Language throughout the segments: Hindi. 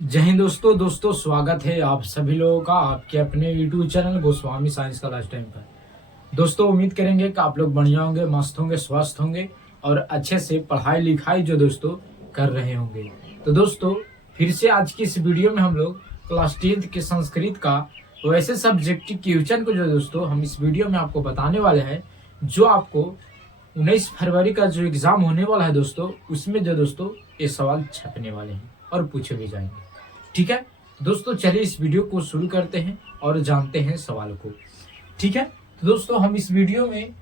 जय हिंद दोस्तों स्वागत है आप सभी लोगों का आपके अपने यूट्यूब चैनल गोस्वामी साइंस का लाइफ टाइम पर। दोस्तों उम्मीद करेंगे कि आप लोग बढ़िया होंगे, मस्त होंगे, स्वस्थ होंगे और अच्छे से पढ़ाई लिखाई जो दोस्तों कर रहे होंगे। तो दोस्तों फिर से आज की इस वीडियो में हम लोग क्लास 10th के संस्कृत का वैसे सब्जेक्ट क्वेश्चन को जो दोस्तों हम इस वीडियो में आपको बताने वाले हैं, जो आपको 19 फरवरी का जो एग्जाम होने वाला है दोस्तों, उसमें जो दोस्तों ये सवाल छपने वाले हैं और पूछे भी जाएंगे। ठीक है दोस्तों, चलिए इस वीडियो को शुरू करते हैं और जानते हैं सवाल को। ठीक है, तो दोस्तों हम इस वीडियो में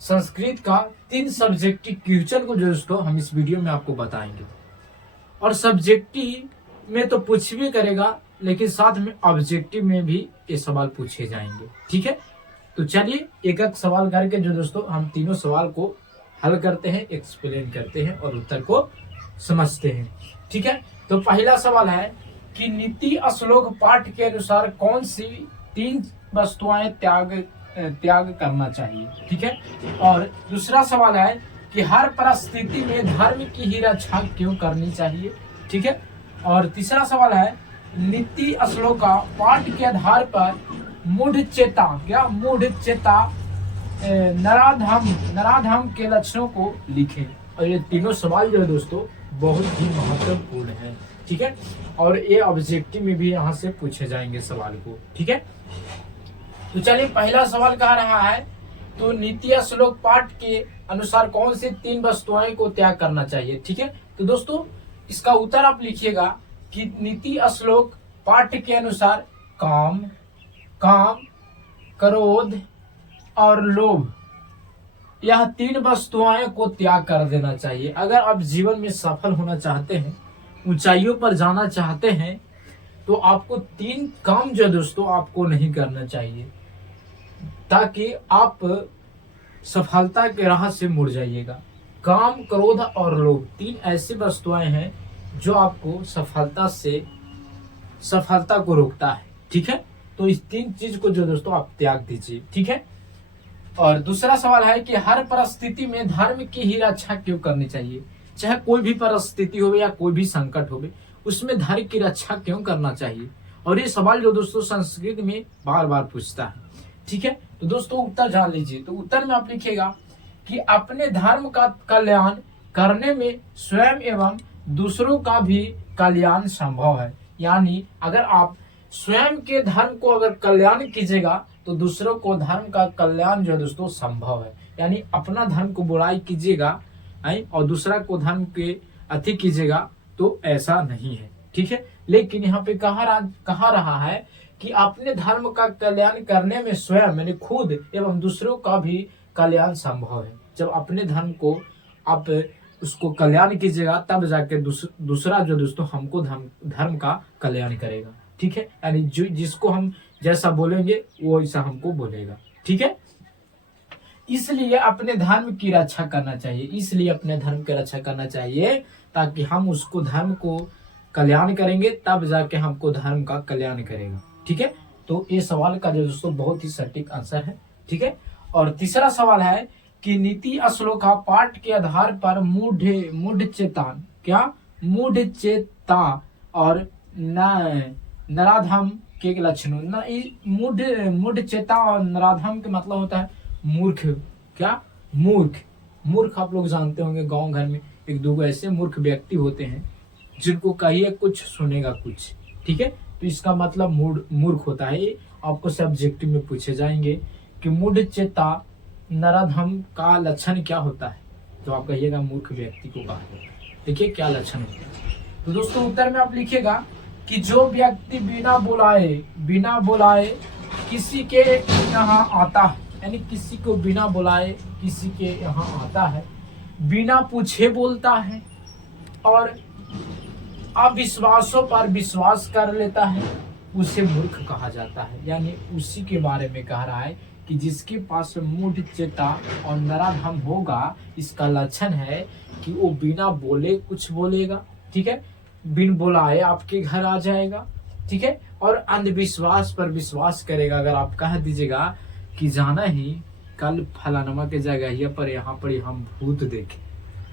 संस्कृत का 3 सब्जेक्टिव क्वेश्चन को जो दोस्तों हम इस वीडियो में आपको बताएंगे। और सब्जेक्टिव में तो पूछ भी करेगा, लेकिन साथ में ऑब्जेक्टिव में भी ये सवाल पूछे जाएंगे। ठीक है, तो चलिए एक एक सवाल करके जो दोस्तों हम तीनों सवाल को हल करते हैं, एक्सप्लेन करते हैं और उत्तर को समझते हैं। ठीक है, तो पहला सवाल है कि नीति श्लोक पाठ के अनुसार कौन सी 3 वस्तुएं त्याग करना चाहिए। ठीक है, और दूसरा सवाल है कि हर परिस्थिति में धर्म की ही रक्षा क्यों करनी चाहिए। ठीक है, और तीसरा सवाल है नीति श्लोक पाठ के आधार पर मूढ़ चेता नराधम के लक्षणों को लिखें। और ये तीनों सवाल जो है दोस्तों बहुत ही महत्वपूर्ण है। ठीक है, और ये ऑब्जेक्टिव में भी यहाँ से पूछे जाएंगे सवाल को। ठीक है, तो चलिए पहला सवाल कह रहा है तो नीति श्लोक पाठ के अनुसार कौन सी 3 वस्तुएं को त्याग करना चाहिए। ठीक है, तो दोस्तों इसका उत्तर आप लिखिएगा कि नीति श्लोक पाठ के अनुसार काम, क्रोध और लोभ, यह 3 वस्तुएं को त्याग कर देना चाहिए। अगर आप जीवन में सफल होना चाहते हैं, ऊंचाइयों पर जाना चाहते हैं, तो आपको 3 काम जो दोस्तों आपको नहीं करना चाहिए, ताकि आप सफलता के राह से मुड़ जाइएगा। काम, क्रोध और लोभ 3 ऐसी वस्तुएं हैं जो आपको सफलता को रोकता है। ठीक है, तो इस 3 चीज को जो दोस्तों आप त्याग दीजिए। ठीक है, और दूसरा सवाल है कि हर परिस्थिति में धर्म की ही रक्षा क्यों करनी चाहिए। चाहे कोई भी परिस्थिति हो या कोई भी संकट हो, उसमें धर्म की रक्षा क्यों करना चाहिए। और ये सवाल जो दोस्तों संस्कृत में बार बार पूछता है। ठीक है, तो दोस्तों उत्तर जान लीजिए। तो उत्तर में आप लिखिएगा कि अपने धर्म का कल्याण करने में स्वयं एवं दूसरों का भी कल्याण संभव है। यानी अगर आप स्वयं के धर्म को अगर कल्याण कीजिएगा तो दूसरों को धर्म का कल्याण जो है दोस्तों संभव है। यानी अपना धर्म को बुराई कीजिएगा और दूसरा को धर्म के अति कीजिएगा तो ऐसा नहीं है। ठीक है, लेकिन यहाँ पे कहा रहा है कि अपने धर्म का कल्याण करने में स्वयं यानी खुद एवं दूसरों का भी कल्याण संभव है। जब अपने धर्म को आप उसको कल्याण कीजिएगा तब जाके दूसरा जो दोस्तों हमको धर्म का कल्याण करेगा। ठीक है, यानी जिसको हम जैसा बोलेंगे वो ऐसा हमको बोलेगा। ठीक है, इसलिए अपने धर्म की रक्षा करना चाहिए, ताकि हम उसको धर्म को कल्याण करेंगे तब जाके हमको धर्म का कल्याण करेगा। ठीक है, तो ये सवाल का जो दोस्तों बहुत ही सटीक आंसर है। ठीक है, और तीसरा सवाल है कि नीति श्लोक पाठ के आधार पर मूढ़ चेता और नराधम के लक्षणों। मूढ़ चेता और नराधम के मतलब होता है मूर्ख। मूर्ख आप लोग जानते होंगे, गांव घर में 1-2 ऐसे मूर्ख व्यक्ति होते हैं जिनको कहिए कुछ सुनेगा कुछ। ठीक है, तो इसका मतलब मूर्ख होता है। ये आपको सब्जेक्टिव में पूछे जाएंगे कि मूढ़ चेता नराधम का लक्षण क्या होता है, तो आप कहिएगा मूर्ख व्यक्ति को कहा जाता है। देखिए क्या लक्षण होता है। तो दोस्तों उत्तर में आप लिखिएगा कि जो व्यक्ति बिना बुलाए किसी के यहाँ आता है, यानी किसी को बिना बुलाए किसी के यहाँ आता है, बिना पूछे बोलता है और अविश्वासों पर विश्वास कर लेता है, उसे मूर्ख कहा जाता है। यानी उसी के बारे में कह रहा है कि जिसके पास मूढ़ चेता और नराधम होगा, इसका लक्षण है कि वो बिना बोले कुछ बोलेगा। ठीक है, बिन बुलाए आपके घर आ जाएगा। ठीक है, और अंधविश्वास पर विश्वास करेगा। अगर आप कह दीजिएगा कि जाना ही कल फलानमा के जगह पर यहाँ पर हम भूत देखे,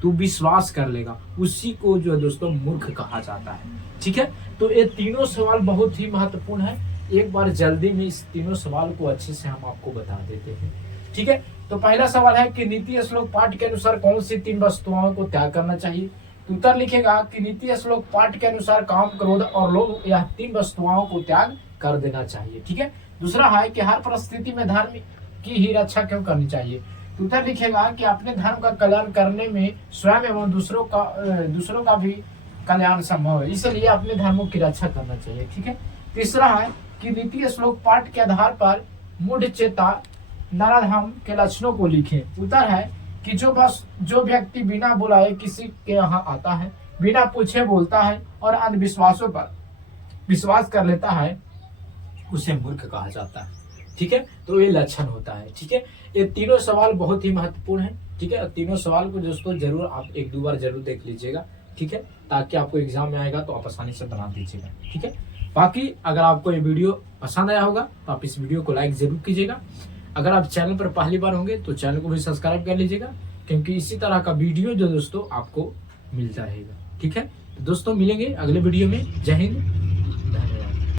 तू विश्वास कर लेगा, उसी को जो है दोस्तों मूर्ख कहा जाता है। ठीक है, तो ये तीनों सवाल बहुत ही महत्वपूर्ण है। एक बार जल्दी में इस तीनों सवाल को अच्छे से हम आपको बता देते हैं। ठीक है, तो पहला सवाल है कि नीति श्लोक पाठ के अनुसार कौन सी 3 वस्तुओं को त्याग करना चाहिए। तो उत्तर लिखेगा कि नीति श्लोक पाठ के अनुसार काम, क्रोध और लोभ, यह 3 वस्तुओं को त्याग कर देना चाहिए। ठीक है, दूसरा है कि हर परिस्थिति में धर्म की ही रक्षा क्यों करनी चाहिए। तो उत्तर लिखेगा कि अपने धर्म का कल्याण करने में स्वयं एवं दूसरों का भी कल्याण संभव है, इसलिए अपने धर्मों की रक्षा करना चाहिए। ठीक है, तीसरा है कि नीति श्लोक पाठ के आधार पर मूढ़ चेता नराधम के लक्षणों को लिखें। उत्तर है कि जो व्यक्ति बिना बुलाए किसी के यहाँ आता है, बिना पूछे बोलता है और अंधविश्वासों पर विश्वास कर लेता है, उसे मूर्ख कहा जाता है। ठीक है, तो ये लक्षण होता है। ठीक है, ये तीनों सवाल बहुत ही महत्वपूर्ण है। ठीक है, तीनों सवाल को दोस्तों जरूर आप 1-2 बार जरूर देख लीजिएगा। ठीक है, ताकि आपको एग्जाम में आएगा तो आप आसानी से बना दीजिएगा। ठीक है, बाकी अगर आपको ये वीडियो पसंद आया होगा तो आप इस वीडियो को लाइक जरूर कीजिएगा। अगर आप चैनल पर पहली बार होंगे तो चैनल को भी सब्सक्राइब कर लीजिएगा, क्योंकि इसी तरह का वीडियो जो दोस्तों आपको मिलता रहेगा। ठीक है, तो दोस्तों मिलेंगे अगले वीडियो में। जय हिंद।